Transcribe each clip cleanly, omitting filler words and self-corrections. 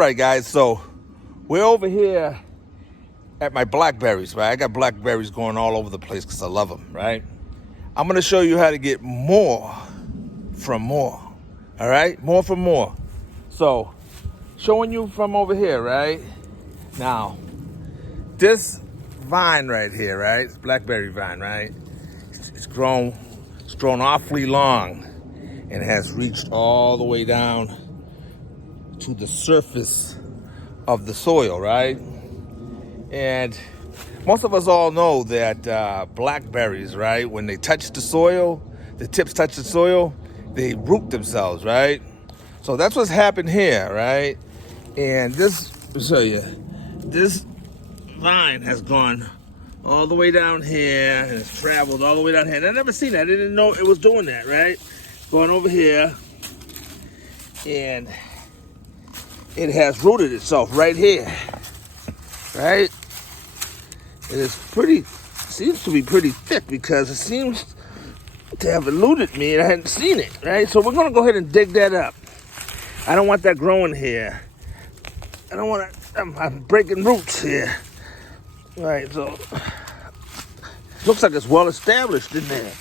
right, guys, so we're over here at my blackberries, right? I got blackberries going all over the place because I love them, right? I'm going to show you how to get more from more, all right? More from more. So, showing you from over here, right? Now, this vine right here, right? It's blackberry vine, right? It's grown awfully long and has reached all the way down to the surface of the soil, right? And most of us all know that blackberries, right, when they touch the soil, the tips touch the soil, they root themselves, right? So that's what's happened here, right? And this, I'll show you, this vine has gone all the way down here and it's traveled all the way down here. And I never seen that. I didn't know it was doing that, right? Going over here, and it has rooted itself right here, right? It is seems to be pretty thick because it seems to have eluded me and I hadn't seen it, right? So we're gonna go ahead and dig that up. I don't want that growing here. I don't want to, I'm breaking roots here. All right, so looks like it's well established in there.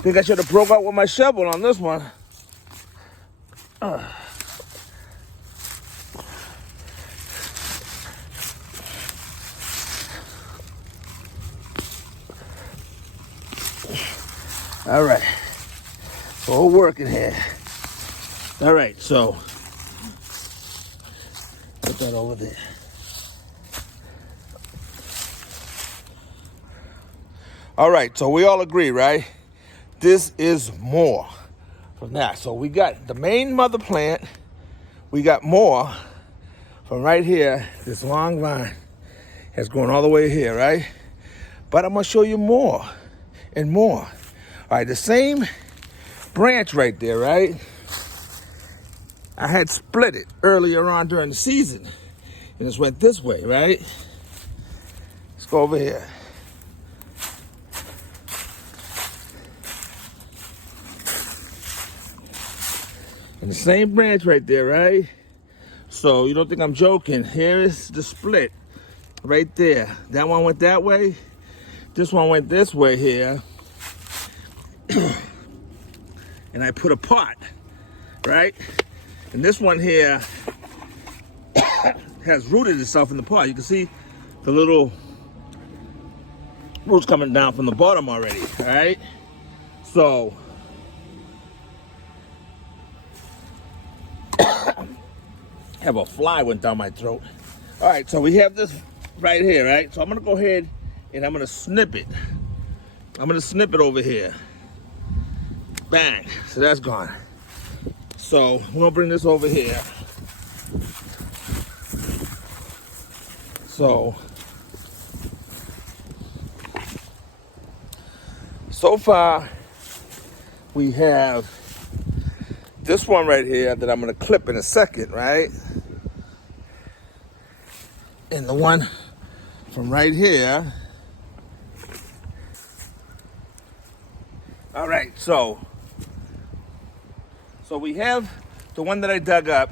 Think I should have broke out with my shovel on this one. All right, so we're working here. All right, so put that over there. All right, so we all agree, right? This is more from that. So we got the main mother plant. We got more from right here. This long vine has grown all the way here, right? But I'm gonna show you more and more. All right, the same branch right there, right? I had split it earlier on during the season and it went this way, right? Let's go over here. And the same branch right there, right? So you don't think I'm joking. Here is the split right there. That one went that way. This one went this way here. And I put a pot, right? And this one here has rooted itself in the pot. You can see the little roots coming down from the bottom already, all right? So, have a fly went down my throat. All right, so we have this right here, right? So I'm gonna go ahead and I'm gonna snip it. I'm gonna snip it over here. Bang, so that's gone. So we're gonna bring this over here. So far we have this one right here that I'm gonna clip in a second, right? And the one from right here. All right, so we have the one that I dug up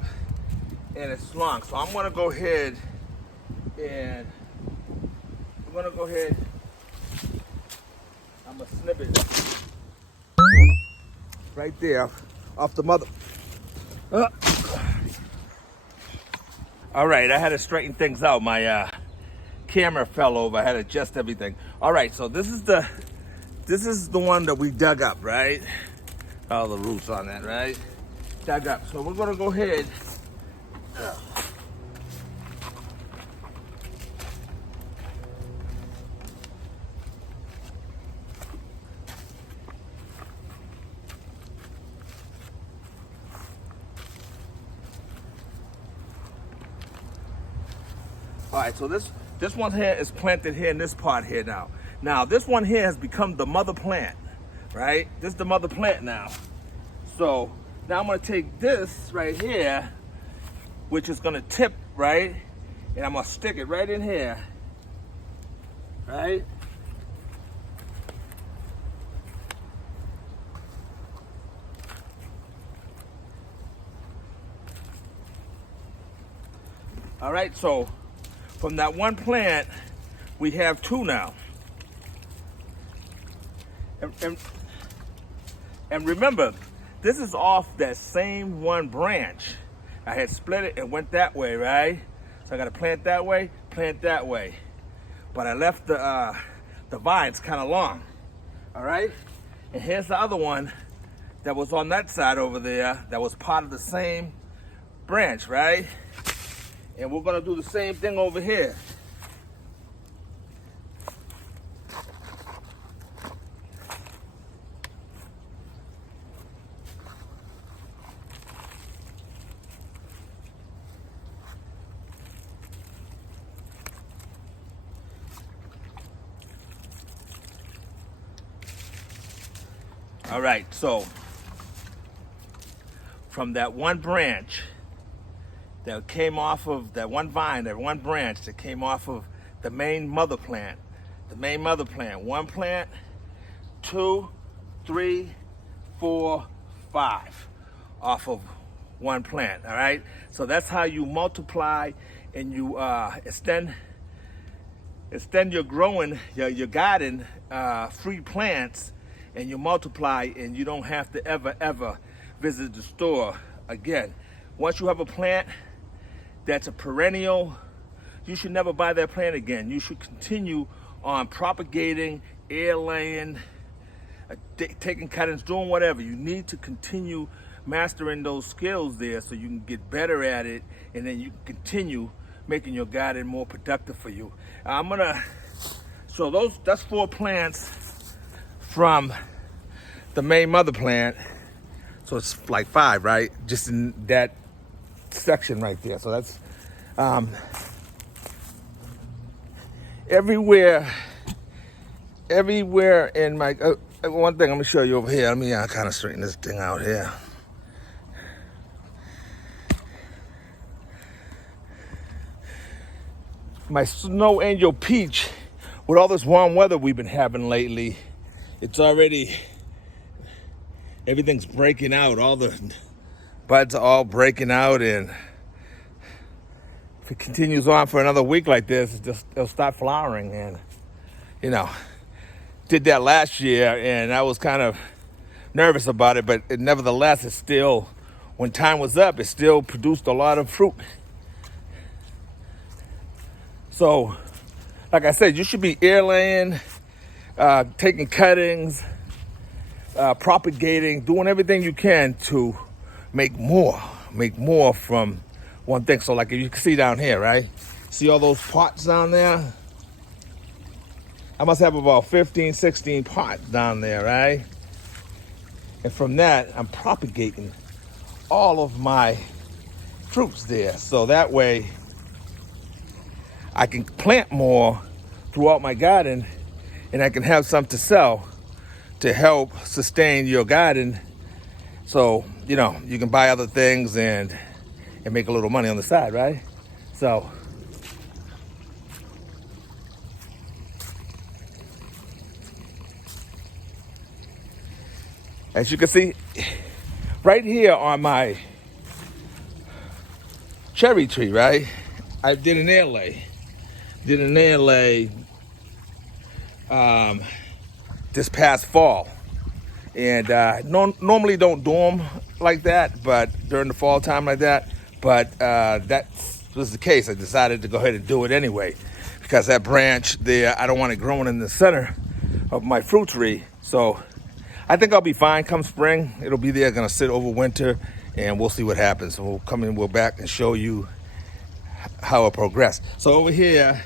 and it's long. So I'm gonna go ahead and I'm gonna snip it right there off the mother. All right, I had to straighten things out. My camera fell over. I had to adjust everything. All right, so this is the one that we dug up, right? All the roots on that, right? Dug up. So we're gonna go ahead. All right, so this one here is planted here in this pot here now. Now this one here has become the mother plant, right? This is the mother plant now. So now I'm gonna take this right here, which is gonna tip, right? And I'm gonna stick it right in here, right? All right, so from that one plant, we have two now. And remember, this is off that same one branch. I had split it and went that way, right? So I got to plant that way, but I left the vines kind of long. All right, and here's the other one that was on that side over there that was part of the same branch, right? And we're gonna do the same thing over here. All right, so from that one branch that came off of that one vine, that one branch that came off of the main mother plant, one plant, 2, 3, 4, 5 off of one plant. All right, so that's how you multiply and you extend your growing, your garden, free plants, and you multiply, and you don't have to ever visit the store again. Once you have a plant that's a perennial, you should never buy that plant again. You should continue on propagating, air laying, taking cuttings, doing whatever. You need to continue mastering those skills there so you can get better at it, and then you can continue making your garden more productive for you. So that's 4 plants from the main mother plant. So it's like 5, right? Just in that section right there. So that's everywhere in my one thing I'm gonna show you over here. Let me kind of straighten this thing out here. My snow angel peach, with all this warm weather we've been having lately, it's already, everything's breaking out. All the buds are all breaking out, and if it continues on for another week like this, it'll start flowering. And did that last year, and I was kind of nervous about it, but nevertheless, it still, when time was up, it still produced a lot of fruit. So, like I said, you should be air laying, taking cuttings, propagating, doing everything you can to make more from one thing. So like you can see down here, right? See all those pots down there? I must have about 15, 16 pots down there, right? And from that, I'm propagating all of my fruits there. So that way, I can plant more throughout my garden, and I can have some to sell to help sustain your garden. So, you can buy other things and make a little money on the side, right? So, as you can see, right here on my cherry tree, right? I did an air lay. This past fall, and normally don't do them like that, but during the fall time like that, but that was the case. I decided to go ahead and do it anyway, because that branch there, I don't want it growing in the center of my fruit tree. So I think I'll be fine come spring. It'll be there, gonna sit over winter, and we'll see what happens. So we'll come in, we'll back and show you how it progressed. So over here,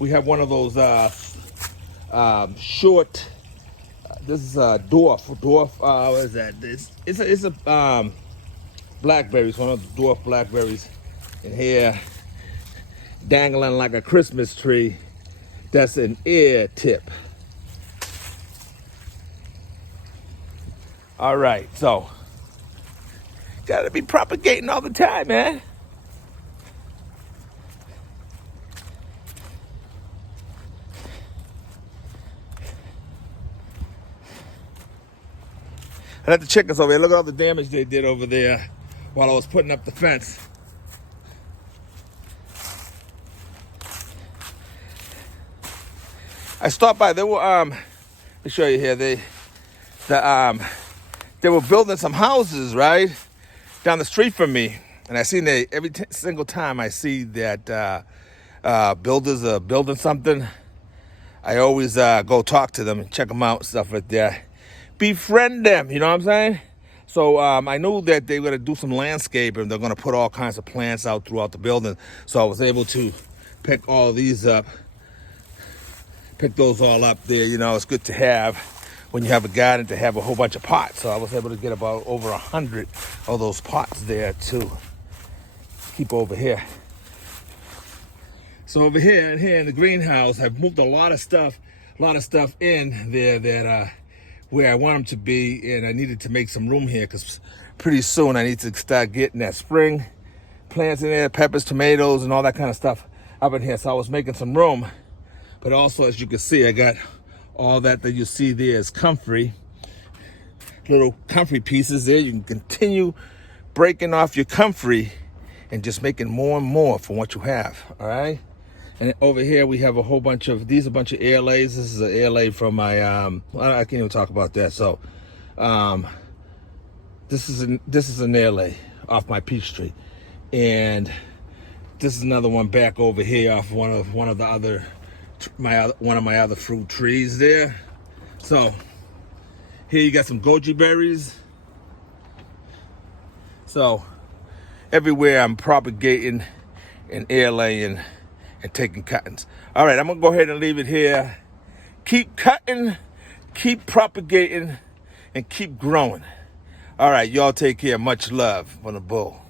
we have one of those short. This is a dwarf. What is that? It's a blackberries. One of the dwarf blackberries in here, dangling like a Christmas tree. That's an ear tip. All right, so gotta be propagating all the time, man. I let the chickens over here. Look at all the damage they did over there while I was putting up the fence. I stopped by. They were let me show you here. They were building some houses right down the street from me, and I seen every single time I see that builders are building something, I always go talk to them and check them out and stuff like that. Befriend them, you know what I'm saying? So I knew that they were going to do some landscaping. They're going to put all kinds of plants out throughout the building. So I was able to pick all these up, pick those all up there. You know, it's good to have when you have a garden to have a whole bunch of pots. So I was able to get about over 100 of those pots there to keep over here. So over here in the greenhouse, I've moved a lot of stuff in there that where I want them to be, and I needed to make some room here because pretty soon I need to start getting that spring plants in there, peppers, tomatoes, and all that kind of stuff up in here. So I was making some room, but also, as you can see, I got all that you see there is comfrey, little comfrey pieces there. You can continue breaking off your comfrey and just making more and more from what you have, all right? And over here we have a bunch of air lays. This is an air lay from my I can't even talk about that. So this is an air lay off my peach tree, and this is another one back over here off one of my other fruit trees there. So here you got some goji berries. So everywhere I'm propagating and air laying and taking cuttings. All right, I'm gonna go ahead and leave it here. Keep cutting, keep propagating, and keep growing. All right, y'all take care. Much love from the bull.